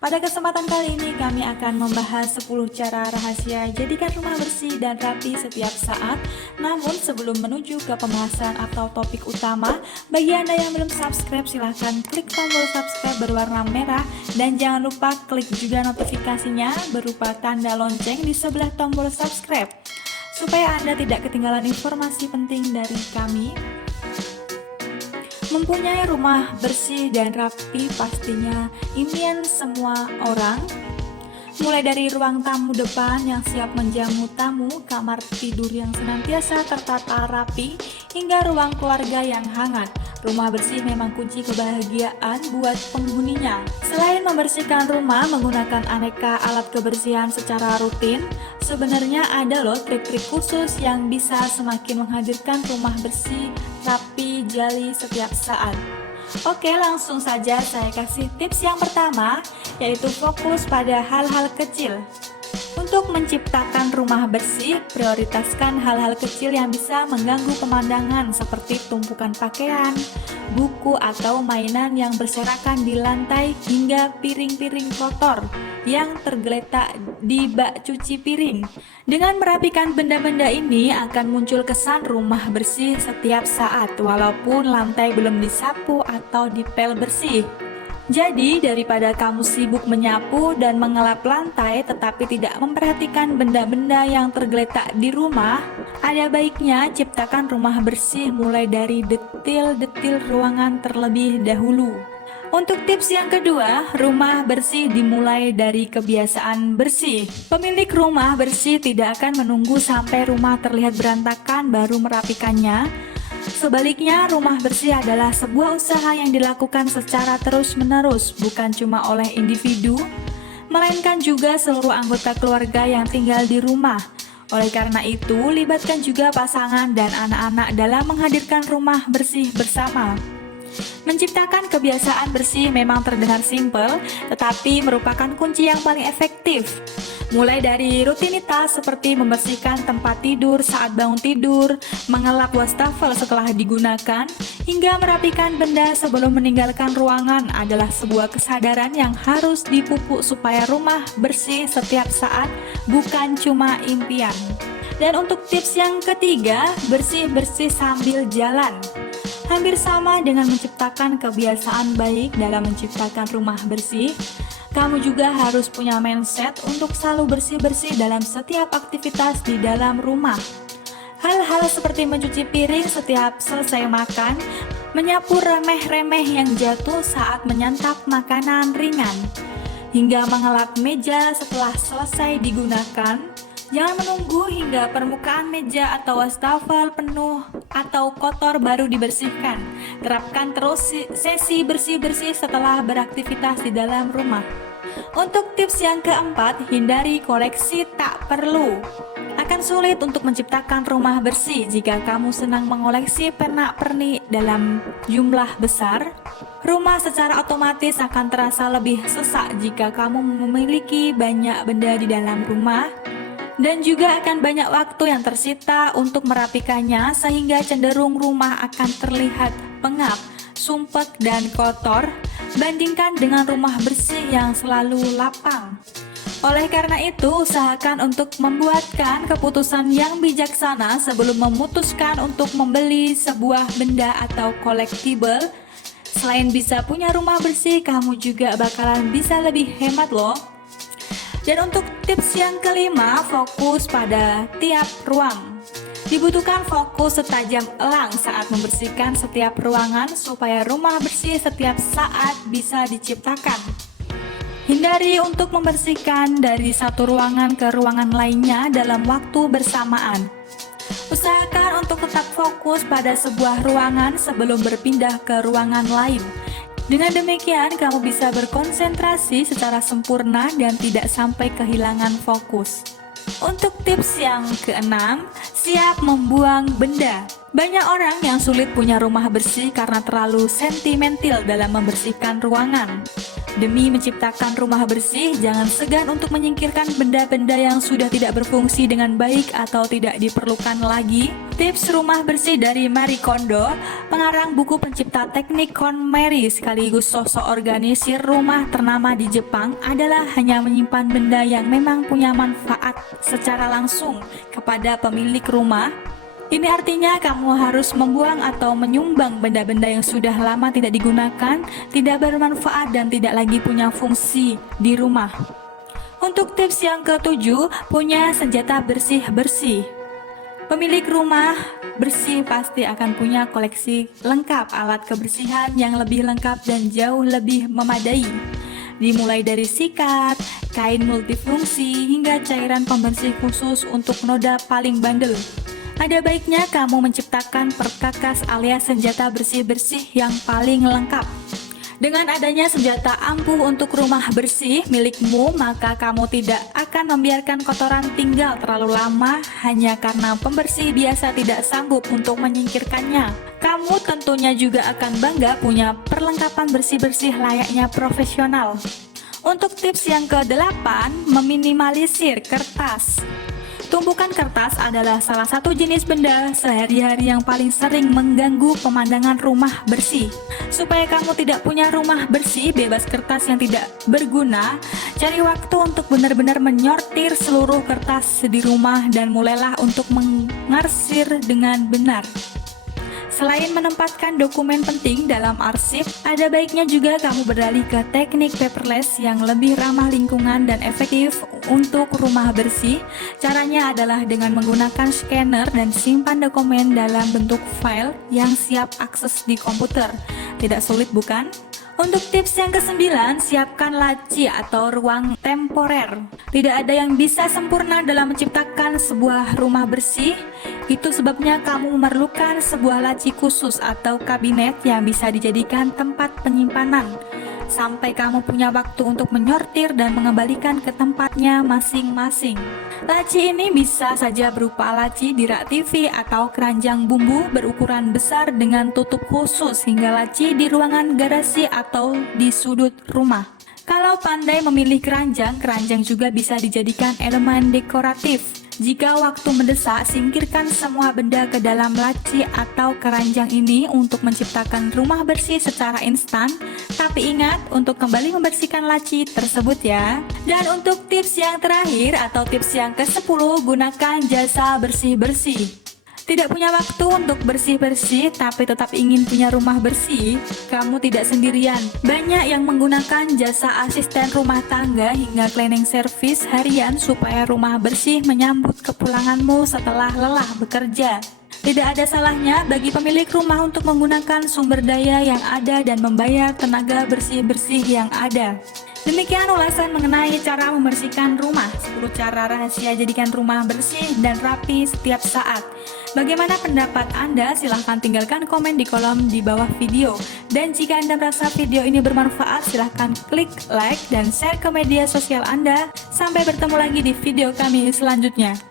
Pada kesempatan kali ini kami akan membahas 10 cara rahasia jadikan rumah bersih dan rapi setiap saat. Namun sebelum menuju ke pembahasan atau topik utama, bagi Anda yang belum subscribe silahkan klik tombol subscribe berwarna merah dan jangan lupa klik juga notifikasinya berupa tanda lonceng di sebelah tombol subscribe supaya Anda tidak ketinggalan informasi penting dari kami. Mempunyai rumah bersih dan rapi pastinya impian semua orang. Mulai dari ruang tamu depan yang siap menjamu tamu, kamar tidur yang senantiasa tertata rapi, hingga ruang keluarga yang hangat. Rumah bersih memang kunci kebahagiaan buat penghuninya. Selain membersihkan rumah menggunakan aneka alat kebersihan secara rutin, sebenarnya ada loh trik-trik khusus yang bisa semakin menghadirkan rumah bersih, rapi, jali setiap saat. Oke, langsung saja saya kasih tips yang pertama, yaitu fokus pada hal-hal kecil. Untuk menciptakan rumah bersih, prioritaskan hal-hal kecil yang bisa mengganggu pemandangan seperti tumpukan pakaian, buku atau mainan yang berserakan di lantai hingga piring-piring kotor yang tergeletak di bak cuci piring. Dengan merapikan benda-benda ini akan muncul kesan rumah bersih setiap saat walaupun lantai belum disapu atau dipel bersih. Jadi daripada kamu sibuk menyapu dan mengelap lantai tetapi tidak memperhatikan benda-benda yang tergeletak di rumah, ada baiknya ciptakan rumah bersih mulai dari detil-detil ruangan terlebih dahulu. Untuk tips yang kedua, rumah bersih dimulai dari kebiasaan bersih. Pemilik rumah bersih tidak akan menunggu sampai rumah terlihat berantakan baru merapikannya. Sebaliknya, rumah bersih adalah sebuah usaha yang dilakukan secara terus-menerus, bukan cuma oleh individu, melainkan juga seluruh anggota keluarga yang tinggal di rumah. Oleh karena itu, libatkan juga pasangan dan anak-anak dalam menghadirkan rumah bersih bersama. Menciptakan kebiasaan bersih memang terdengar simpel, tetapi merupakan kunci yang paling efektif. Mulai dari rutinitas seperti membersihkan tempat tidur saat bangun tidur, mengelap wastafel setelah digunakan, hingga merapikan benda sebelum meninggalkan ruangan adalah sebuah kesadaran yang harus dipupuk supaya rumah bersih setiap saat, bukan cuma impian. Dan untuk tips yang ketiga, bersih-bersih sambil jalan. Hampir sama dengan menciptakan kebiasaan baik dalam menciptakan rumah bersih, kamu juga harus punya mindset untuk selalu bersih-bersih dalam setiap aktivitas di dalam rumah. Hal-hal seperti mencuci piring setiap selesai makan, menyapu remeh-remeh yang jatuh saat menyantap makanan ringan, hingga mengelap meja setelah selesai digunakan. Jangan menunggu hingga permukaan meja atau wastafel penuh atau kotor baru dibersihkan. Terapkan terus sesi bersih-bersih setelah beraktivitas di dalam rumah. Untuk tips yang keempat, hindari koleksi tak perlu. Akan sulit untuk menciptakan rumah bersih jika kamu senang mengoleksi pernak-pernik dalam jumlah besar. Rumah secara otomatis akan terasa lebih sesak jika kamu memiliki banyak benda di dalam rumah. Dan juga akan banyak waktu yang tersita untuk merapikannya sehingga cenderung rumah akan terlihat pengap, sumpek, dan kotor bandingkan dengan rumah bersih yang selalu lapang. Oleh karena itu, usahakan untuk membuatkan keputusan yang bijaksana sebelum memutuskan untuk membeli sebuah benda atau collectible. Selain bisa punya rumah bersih, kamu juga bakalan bisa lebih hemat loh. Dan untuk tips yang kelima, fokus pada tiap ruang. Dibutuhkan fokus setajam elang saat membersihkan setiap ruangan supaya rumah bersih setiap saat bisa diciptakan. Hindari untuk membersihkan dari satu ruangan ke ruangan lainnya dalam waktu bersamaan. Usahakan untuk tetap fokus pada sebuah ruangan sebelum berpindah ke ruangan lain. Dengan demikian, kamu bisa berkonsentrasi secara sempurna dan tidak sampai kehilangan fokus. Untuk tips yang keenam, siap membuang benda. Banyak orang yang sulit punya rumah bersih karena terlalu sentimental dalam membersihkan ruangan. Demi menciptakan rumah bersih, jangan segan untuk menyingkirkan benda-benda yang sudah tidak berfungsi dengan baik atau tidak diperlukan lagi. Tips rumah bersih dari Marie Kondo, pengarang buku pencipta teknik KonMari sekaligus sosok organisir rumah ternama di Jepang, adalah hanya menyimpan benda yang memang punya manfaat secara langsung kepada pemilik rumah. Ini artinya kamu harus membuang atau menyumbang benda-benda yang sudah lama tidak digunakan, tidak bermanfaat dan tidak lagi punya fungsi di rumah. Untuk tips yang ketujuh, punya senjata bersih-bersih. Pemilik rumah bersih pasti akan punya koleksi lengkap alat kebersihan yang lebih lengkap dan jauh lebih memadai. Dimulai dari sikat, kain multifungsi, hingga cairan pembersih khusus untuk noda paling bandel. Ada baiknya kamu menciptakan perkakas alias senjata bersih-bersih yang paling lengkap. Dengan adanya senjata ampuh untuk rumah bersih milikmu, maka kamu tidak akan membiarkan kotoran tinggal terlalu lama hanya karena pembersih biasa tidak sanggup untuk menyingkirkannya. Kamu tentunya juga akan bangga punya perlengkapan bersih-bersih layaknya profesional. Untuk tips yang ke-8, meminimalisir kertas. Tumpukan kertas adalah salah satu jenis benda sehari-hari yang paling sering mengganggu pemandangan rumah bersih. Supaya kamu tidak punya rumah bersih bebas kertas yang tidak berguna, cari waktu untuk benar-benar menyortir seluruh kertas di rumah dan mulailah untuk mengarsir dengan benar. Selain menempatkan dokumen penting dalam arsip, ada baiknya juga kamu beralih ke teknik paperless yang lebih ramah lingkungan dan efektif untuk rumah bersih. Caranya adalah dengan menggunakan scanner dan simpan dokumen dalam bentuk file yang siap akses di komputer. Tidak sulit bukan? Untuk tips yang ke-9, siapkan laci atau ruang temporer. Tidak ada yang bisa sempurna dalam menciptakan sebuah rumah bersih. Itu sebabnya kamu memerlukan sebuah laci khusus atau kabinet yang bisa dijadikan tempat penyimpanan sampai kamu punya waktu untuk menyortir dan mengembalikan ke tempatnya masing-masing. Laci ini bisa saja berupa laci di rak TV atau keranjang bumbu berukuran besar dengan tutup khusus, hingga laci di ruangan garasi atau di sudut rumah. Kalau pandai memilih keranjang, keranjang juga bisa dijadikan elemen dekoratif. Jika waktu mendesak, singkirkan semua benda ke dalam laci atau keranjang ini untuk menciptakan rumah bersih secara instan. Tapi ingat untuk kembali membersihkan laci tersebut ya. Dan untuk tips yang terakhir atau tips yang ke-10, gunakan jasa bersih-bersih. Tidak punya waktu untuk bersih-bersih tapi tetap ingin punya rumah bersih? Kamu tidak sendirian. Banyak yang menggunakan jasa asisten rumah tangga hingga cleaning service harian supaya rumah bersih menyambut kepulanganmu setelah lelah bekerja. Tidak ada salahnya bagi pemilik rumah untuk menggunakan sumber daya yang ada dan membayar tenaga bersih-bersih yang ada. Demikian ulasan mengenai cara membersihkan rumah, 10 cara rahasia jadikan rumah bersih dan rapi setiap saat. Bagaimana pendapat Anda? Silahkan tinggalkan komen di kolom di bawah video. Dan jika Anda merasa video ini bermanfaat, silahkan klik like dan share ke media sosial Anda. Sampai bertemu lagi di video kami selanjutnya.